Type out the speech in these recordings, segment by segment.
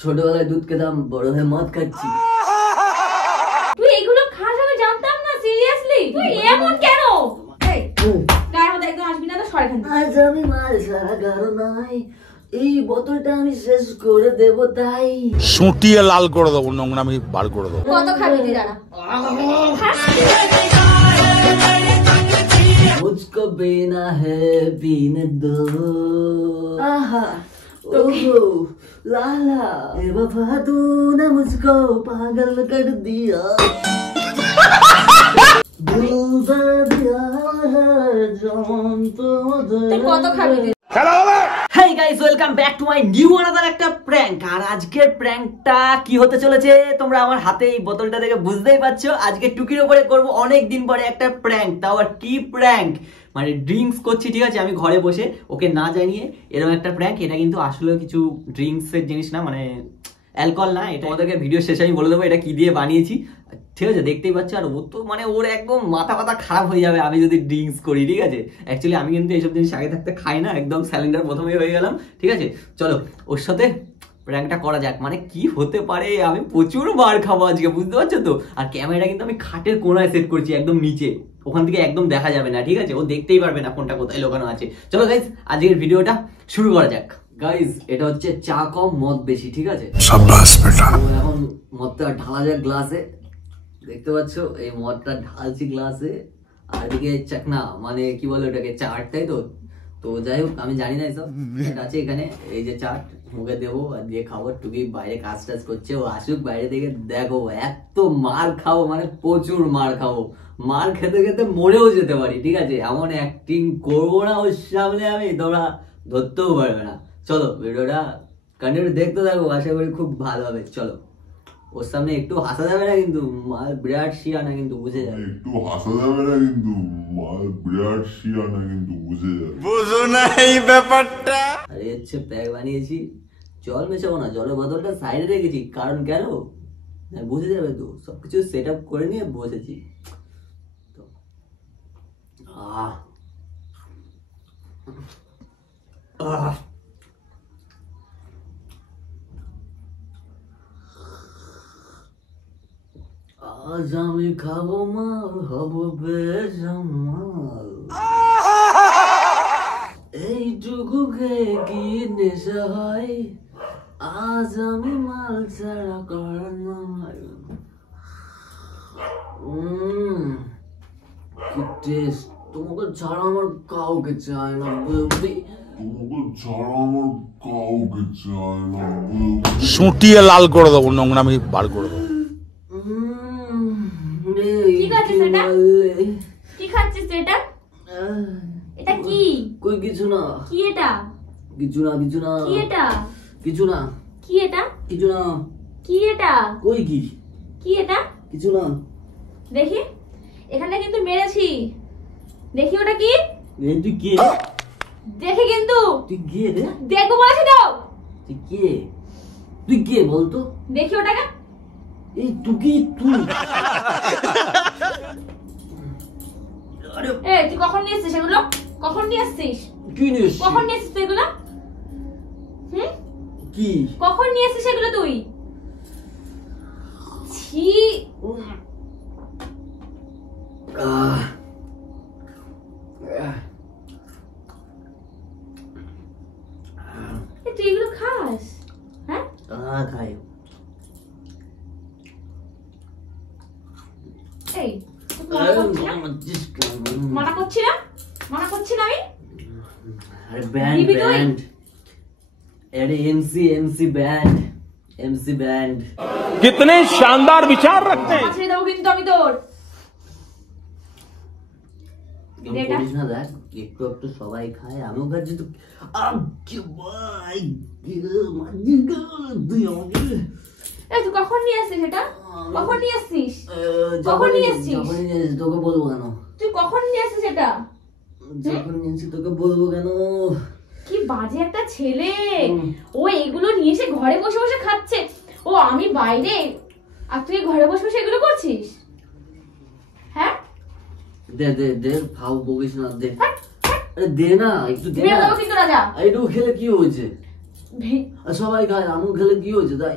ছোটবেলায় দুধ খেতাম, বড় হয়ে মদ খাচ্ছি। তুই এগুলো খাস আমি জানতাম না, সিরিয়াসলি তুই এমন কেন? এই গায়ের মধ্যে একদম আসবি না তো, সরে এখান থেকে। আজ আমি মাল ছাড়া গারো নাই, এই বোতলটা আমি শেষ করে দেব, তাই সুটিয়ে লাল করে দেবো, নোংরা আমি বার করে দেবো। কত খাবি তুই? দাঁড়া। मुझको पीना है पीने दो, आहा ओहो लाला, ए वफा तूने मुझको पागल कर दिया, दिल दे दिया है जान तो दे। কত খাবি তুই? Hey guys, welcome back to my new another একটা prank। আর আজকের প্র্যাঙ্কটা কি হতে চলেছে তোমরা আমার হাতে এই বোতলটা দেখে বুঝতেই পারছো। আজকে টুকির উপরে করব অনেক দিন পরে একটা প্র্যাঙ্ক, তাও আর কি প্র্যাঙ্ক, মানে ড্রিঙ্কস করছি, ঠিক আছে, আমি ঘরে বসে ওকে না জানিয়ে এরকম একটা প্র্যাঙ্ক। এটা কিন্তু আসলে কিছু ড্রিঙ্কসের জিনিস না, মানে অ্যালকোহল না। এটা ওদেরকে ভিডিও শেষে আমি বলে দেবো এটা কি দিয়ে বানিয়েছি, ঠিক আছে, দেখতেই পাচ্ছ। আর ও তো মানে ওর একদম মাথা খারাপ হয়ে যাবে আমি যদি ড্রিঙ্কস করি, ঠিক আছে। অ্যাকচুয়ালি আমি কিন্তু এইসব জিনিস আগে থাকতে খাই না, একদম স্যালেন্ডার প্রথমেই হয়ে গেলাম, ঠিক আছে। চলো ওর সাথে প্র্যাঙ্কটা করা যাক। মানে কি হতে পারে, আমি প্রচুর বার খাবো আজকে, বুঝতে পারছো তো। আর ক্যামেরাটা কিন্তু আমি খাটের কোনায় সেট করছি, একদম নিচে, ওখান থেকে একদম দেখা যাবে না, ঠিক আছে, ও দেখতেই পারবে না ফোনটা কোথায় লোকানো আছে। চলো গাইজ আজকের ভিডিওটা শুরু করা যাক। গাইজ এটা হচ্ছে চা কম মদ বেশি, ঠিক আছে। শাবাশ বেটা। এখন মদটা ঢালা যাক গ্লাসে, দেখতে পাচ্ছ এই মদটা ঢালছি গ্লাসে। আর এদিকে চাকনা, মানে কি বলে ওটাকে, চাট, তাই তো। তো যাই হোক আমি জানি না এসব আছে এখানে। এই যে চাট মুখে দেবো আর দিয়ে খাবো। টুকি বাইরে কাজ টাজ করছে, ও আসুক বাইরে থেকে, দেখো এত মার খাবো, মানে প্রচুর মার খাবো। মার খেতে খেতে মরেও যেতে পারি, ঠিক আছে। এমন অ্যাক্টিং করবো না ওর সামনে আমি, তোমরা ধরতেও পারবে না। চলো ভিডিওটা কন্টিনিউ দেখতে থাকো, আশা করি খুব ভালো হবে। চলো, ওর সামনে একটু হাসা যাবে না কিন্তু, মাল বিরাট শিয়ানা কিন্তু, বুঝে যাবে। একটু হাসা যাবে না কিন্তু, মাল বিরাট শিয়ানা কিন্তু, বুঝে যাবে। বুঝো না এই ব্যাপারটা। আরে হচ্ছে প্যাক বানিয়েছি, জল মেশাবো না, জলের বোতলটা সাইডে রেখেছি, কারণ কেন বুঝে যাবে তো। সবকিছু সেট আপ করে নিয়ে বসেছি তো। আহ আহ আজ আমি খাবো মাল, হবো বেশ মাল, এইটুকু খেয়ে কি নেশা হয়, আজ আমি মাল ছাড়া করার নয়। কি টেস্ট, তোমাকে ছাড়া আমার কাউকে চায় না বেবি, তোমাকে ছাড়া আমার কাউকে চায় না। সুটিয়ে লাল করে দেবো, নোংরা আমি বার করে দেবো। কি খাচ্ছিস এটা? কি খাচ্ছিস এটা? এটা কি? কই কিছু না। কি এটা? কিছু না, কিছু না। কি এটা? কিছু না। কি এটা? কিছু না। কি এটা? কই কি? কি এটা? কিছু না। দেখি, এখানে কিন্তু মেরেছি, দেখি ওটা কি। তুই কে? দেখি কিন্তু, তুই কে রে? দেখবো বলেছি তো। তুই কে? তুই কে বলতো? দেখি ওটাকে। এই তুই কি? তুই আরে এই তুই কখন নিয়ে এসছিস এগুলো? কখন নিয়ে এসছিস? কি নিস? কখন নিয়ে এসছিস এগুলো? কি? কখন নিয়ে এসছিস এগুলো তুই? ছি। তুই এগুলো খাস? হ্যাঁ খাই। এই মানা করছি না, মানা করছি না আমি। अरे बैंड दीदी तो बैंड, अरे MC MC band, MC band. कितने शानदार विचार रखते हैं। ছেড়ে দেবো কিন্তু আমি তোর। এটা করিস না, দেখ একটু একটু সবাই খায়, আমিও খাচ্ছি তো। কি ভাই তুই আমাকে, এই তুই কখন নিয়ে আসছিস এটা? কখন নিয়ে আসছিস? যখন নিয়ে এসেছিস? যখন নিয়ে এসেছিস তোকে বলবো কেন? তুই কখন নিয়ে আসছিস এটা? যখন নিয়ে এসেছিস তোকে বলবো কেন? কি বাজে একটা ছেলে, ও এগুলো নিয়ে এসে ঘরে বসে বসে খাচ্ছে। ও আমি বাইরে আর তুই ঘরে বসে বসে এগুলো করছিস? হ্যাঁ দে দে দে, ফাউ বকিস না, দে। আরে দে না, একটু দে মেরে না। দেবো কিন্তু রাজা। এইটুকু খেলে কি হয়েছে? সবাই খায়, আমিও খেলে কি হয়েছে তাই?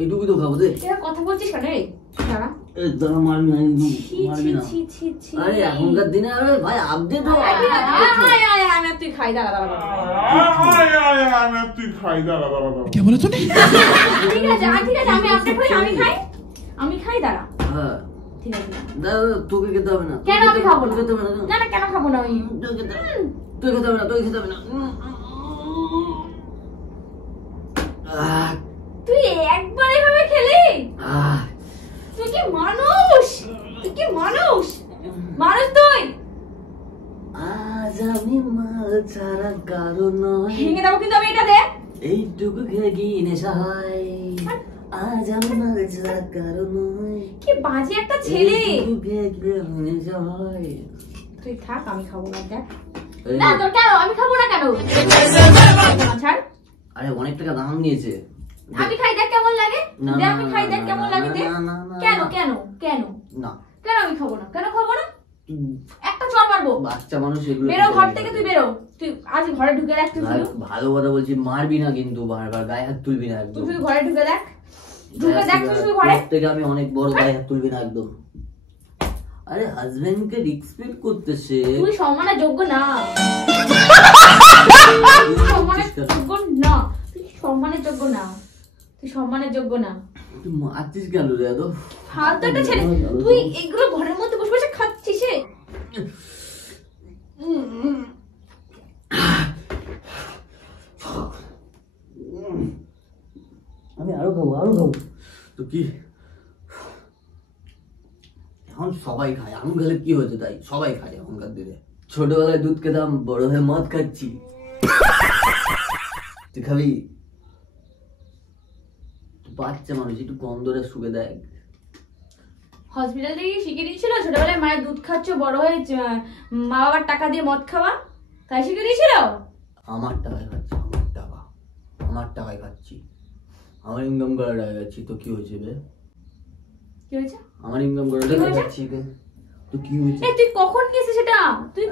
এইটুকু তো খাবো দে। এরা কথা বলছিস কেন? এই দাঁড়া, এই দাঁড়া, মারবি না কিন্তু, মারবি না। ছি ছি ছি। আরে এখনকার দিনে আরে ভাই আপডেট তুই খাই, দাঁড়া দাঁড়া দাঁড়া। তুই খাই দাঁড়া দাঁড়া দাঁড়া। ঠিক আছে ঠিক আছে, আমি আপডেট হই, আমি খাই দাঁড়া। হ্যাঁ ঠিক আছে দাদা, তোকে খেতে হবে না। কেন আমি খাবো না? খেতে হবে না। না না কেন খাবো না? আমি তুই খেতে হবে না, তোকে খেতে হবে না। তুই একবার এভাবে খেলি? তুই কি মানুষ? তুই কি মানুষ? মানুষ তুই? আজ আমি মাল ছাড়া কারো নয়। ভেঙে দেবো কিন্তু আমি, এটা দে। এইটুকু খেয়ে কি নেশা হয়? আজ আমি মাল ছাড়া কারো নয়। কি বাজে একটা ছেলে। এইটুকু খেয়ে কি নেশা হয়? তুই থাক, আমি খাবো না। দেখ না তোর কেন, আমি খাবো না কেন? ছাড়। আরে অনেক টাকা দাম নিয়েছে। আমি খাই, দেখ কেমন লাগে। না, দে, আমি খাই, দেখ কেমন লাগে। দে। না, না, না, কেন না। কেন কেন না, কেন আমি খাবো না? কেন খাবো না? একটা চড় মারবো। বাচ্চা মানুষ এগুলো। বেরো ঘর থেকে, তুই বেরো। তুই আজ ঘরে ঢুকে দেখ। তুই শুধু ভালো কথা বলছি, মারবি না কিন্তু, বারবার গায়ে হাত তুলবি না তুই একদম। শুধু ঘরে ঢুকে দেখ। ঢুকে দেখ তুই শুধু ঘরে। তোর থেকে আমি অনেক বড়, গায়ে হাত তুলবি না একদম। আরে হাজবেন্ড কে রেসপেক্ট করতেছে। তুই সম্মানের যোগ্য না। সম্মানের যোগ্য না। তুই সম্মানের যোগ্য না। তুই সম্মানের যোগ্য না। তুই মারছিস কেন রে এত? ফালতু একটা ছেলে। তুই এগুলো ঘরের মধ্যে বসে বসে খাচ্ছিস। আমি আরো খাবো। তো কি এখন সবাই খায়, আমি খেলে কি হয়েছে তাই? সবাই খায় এখনকার দিনে। ছোটবেলায় দুধ খেতাম, বড় হয়ে মদ খাচ্ছি। তুই খাবি? বাচ্চা মানুষ, একটু কম দরে শুকে দেখ। হসপিটাল থেকে শিখে দিয়েছিল ছোটবেলায় মায়ের দুধ খাচ্ছ, বড় হয়ে মা বাবার টাকা দিয়ে মদ খাওয়া, তাই শিখে দিয়েছিল? আমার টাকায় খাচ্ছি, আমার টাকায় খাচ্ছি, আমার ইনকাম করা টাকা খাচ্ছি। তো কি হয়েছে বে? কি হয়েছে? আমার ইনকাম করা টাকা খাচ্ছি তো কি হয়েছে? এই তুই কখন গেছিস সেটা? তুই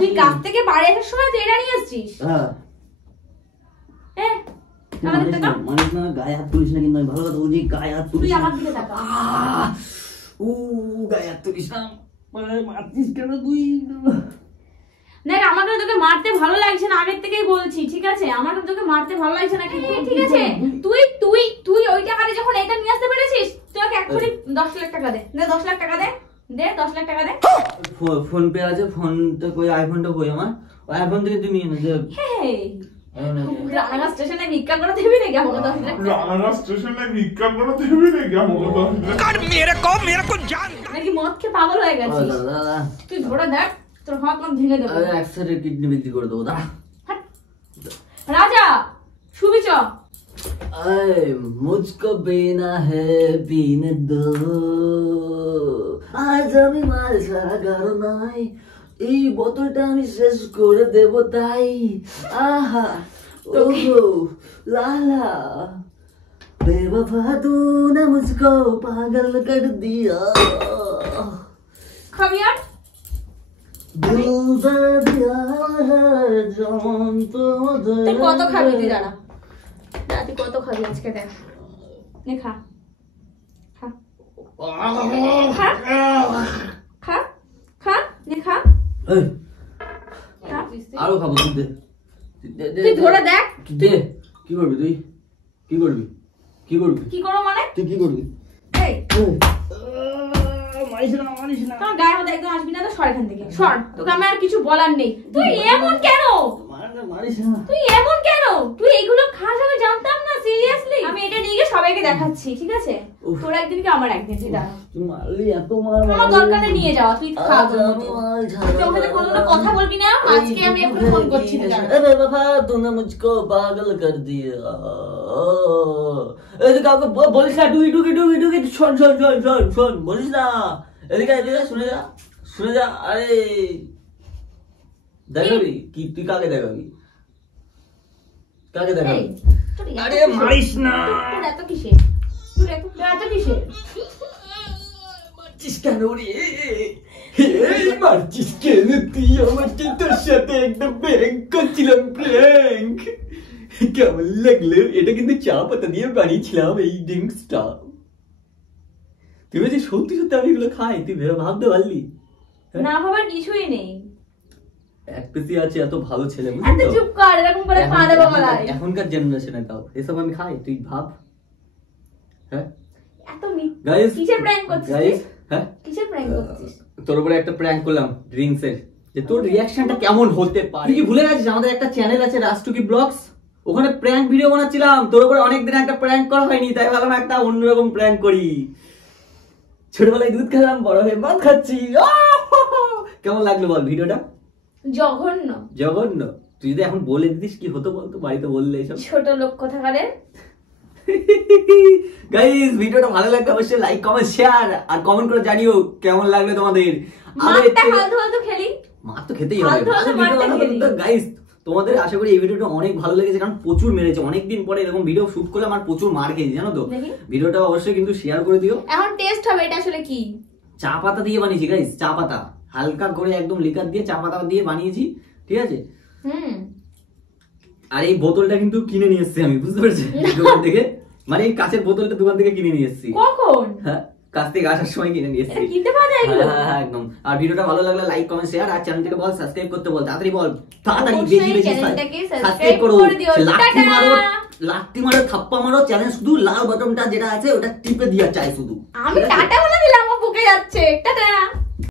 তুই কাজ থেকে বাড়ি আসার সময় তুই এটা নিয়ে আসছিস? হ্যাঁ। আমাদের টাকা মানিস না, গায়ে হাত তুলিস না কিন্তু। আমি ভালো কথা বলছি, গায়ে হাত তুলিস তুই না। আমার দিকে তাকা। গায়ে হাত তুলিস না। মারছিস কেন তুই? দেখ, আমাকে তোকে মারতে ভালো লাগছে না, আগের থেকেই বলছি, ঠিক আছে? আমাকে তোকে মারতে ভালো লাগছে না, ঠিক আছে? তুই তুই তুই ওই টাকাটা যখন এটা নিয়ে আসতে পেরেছিস, তুই ওকে এক্ষুনি 10 লাখ টাকা দে। 10 লাখ টাকা দে। 10 লাখ টাকা দে। ফোন পে আছে, ফোনটা কই? আইফোনটা কই আমার? ওই আইফোন থেকে তুই নিয়ে নে। রানাঘাট স্টেশনে ভিক্ষা করে দিবি নাকি আমাকে 10 লাখ? রানাঘাট স্টেশনে ভিক্ষা করে দিবি নাকি আমাকে 10 লাখ? নাকি মদ খেয়ে পাগল হয়ে গেছিস? তুই ধরে দেখ, তোর হাত আমি ভেঙে দেবো। একসাথে কিডনি বিক্রি করে দেবো। দাঁড়া। রাজা সুবিচ, মুঝকো বিনা হে বিনে দো, আজ আমি মাল ছাড়া কারো নাই। এই বোতলটা আমি শেষ করে দেব তাই। আহা ওহো লালা, বেওয়ফা তूने मुझको पागल कर दिया। খাবি আর? दिल दे दिया है जान तो दे। তুই কত খাবি? তুই দাঁড়া, তুই কত খাবি আজকে? দেখ, নে খা খা খা খা, নে খা। আরো খাবো। তুই ধরে দেখ। দে। কি করবি তুই? কি করবি? কি করবি? কি করো মানে? তুই কি করবি? এই তোর গায়ের মধ্যে একদম আসবি না তো, সর এখান থেকে, সর। তোকে আমার আর কিছু বলার নেই। তুই এমন কেন? তুই এমন কেন? তুই এগুলো খাস আমি জানতাম না, সিরিয়াসলি। আমি এটা নিয়ে গিয়ে সবাইকে দেখাচ্ছি, ঠিক আছে? তোর একদিন কি আমার একদিন। তুই দাঁড়া, তুই মারলি এত মার। আমার দরকার নেই নিয়ে যাওয়া, তুই খা। তুই ওর সাথে কোনো কথা বলবি না। আজকে আমি একটু ফোন করছি। अरे बाबा तूने मुझको पागल कर दिया। এদিকে কাউকে বলিস না। ডুগি ডুগি ডুগি ডুগি। শোন শোন শোন শোন শোন, বলিস না। এদিকে এদিকে শুনে যা, শুনে যা। আরে দেখাবি কি? তুই কাকে দেখাবি? কাকে দেখাবি? আরে মারিস না। তোর এত কিসের? তোর এত কিসের? মারছিস কেন রে? এই মারছিস কেন তুই? আমাকে তোর সাথে একটা প্র্যাঙ্ক করছিলাম, প্র্যাঙ্ক। কেমন লাগলো? এটা কিন্তু চা পাতা দিয়ে বানিয়েছিলাম এই ড্রিঙ্কসটা। তুই বলছিস সত্যি সত্যি আমি এগুলো খাই? তুই ভাবতে পারলি? না ভাবার কিছুই নেই। এক পিসি আছে এত ভালো ছেলে, এত চুপ কর, এরকম করে পা দেবো গলায়। এখনকার জেনারেশনে তাও এসব আমি খাই, তুই ভাব। হ্যাঁ এত গাইস, কিসের প্র্যাঙ্ক করছিস? গাইস হ্যাঁ কিসের প্র্যাঙ্ক করছিস? তোর উপরে একটা প্র্যাঙ্ক করলাম ড্রিঙ্কস এর, যে তোর রিঅ্যাকশনটা কেমন হতে পারে। তুই কি ভুলে গেছিস আমাদের একটা চ্যানেল আছে রাজটুকি ব্লগস, ওখানে প্র্যাঙ্ক ভিডিও বানাচ্ছিলাম। তোর উপরে অনেকদিন একটা প্র্যাঙ্ক করা হয়নি, তাই ভাবলাম একটা অন্যরকম প্র্যাঙ্ক করি। ছোটবেলায় দুধ খেলাম, বড় হয়ে ভাত খাচ্ছি। কেমন লাগলো বল ভিডিওটা? জঘন্য। জঘন্য? তুই যদি এখন বলে দিতিস কি হতো বলতো, বাড়িতে বললে এসব। ছোট লোক কোথাকারে। গাইস ভিডিওটা ভালো লাগলে অবশ্যই লাইক কমেন্ট শেয়ার আর কমেন্ট করে জানিও কেমন লাগলো তোমাদের। মারটা ফালতু ফালতু খেলি, মার তো খেতেই হবে গাইস। তোমাদের আশা করি এই ভিডিওটা অনেক ভালো লেগেছে, কারণ প্রচুর মেরেছে। অনেকদিন পরে এরকম ভিডিও শুট করলাম আর প্রচুর মার খেয়েছি, জানো তো। ভিডিওটা অবশ্যই কিন্তু শেয়ার করে দিও। এখন টেস্ট হবে। এটা আসলে কি? চা পাতা দিয়ে বানিয়েছি গাইস, চা পাতা হালকা করে একদম লিকার দিয়ে চা পাতা দিয়ে বানিয়েছি, ঠিক আছে। আর এই বোতলটা কিন্তু কিনে নিয়ে এসেছি আমি, বুঝতে পেরেছি দোকান থেকে। মানে এই কাঁচের বোতলটা দোকান থেকে কিনে নিয়ে এসেছি। কখন? হ্যাঁ, কাছ থেকে আসার সময় কিনে নিয়ে এসেছি। কিনতে পাওয়া যায় এগুলো? হ্যাঁ একদম। আর ভিডিওটা ভালো লাগলে লাইক কমেন্ট শেয়ার আর চ্যানেলটাকে বল সাবস্ক্রাইব করতে বল, তাড়াতাড়ি বল, তাড়াতাড়ি বেশি বেশি সাবস্ক্রাইব করো। লাঠি মারো, লাঠি মারো, থাপ্পা মারো, চ্যানেল শুধু লাল বাটনটা যেটা আছে ওটা টিপে দিয়া চাই শুধু। আমি টাটা বলে দিলাম, ও বুকে যাচ্ছে। টাটা।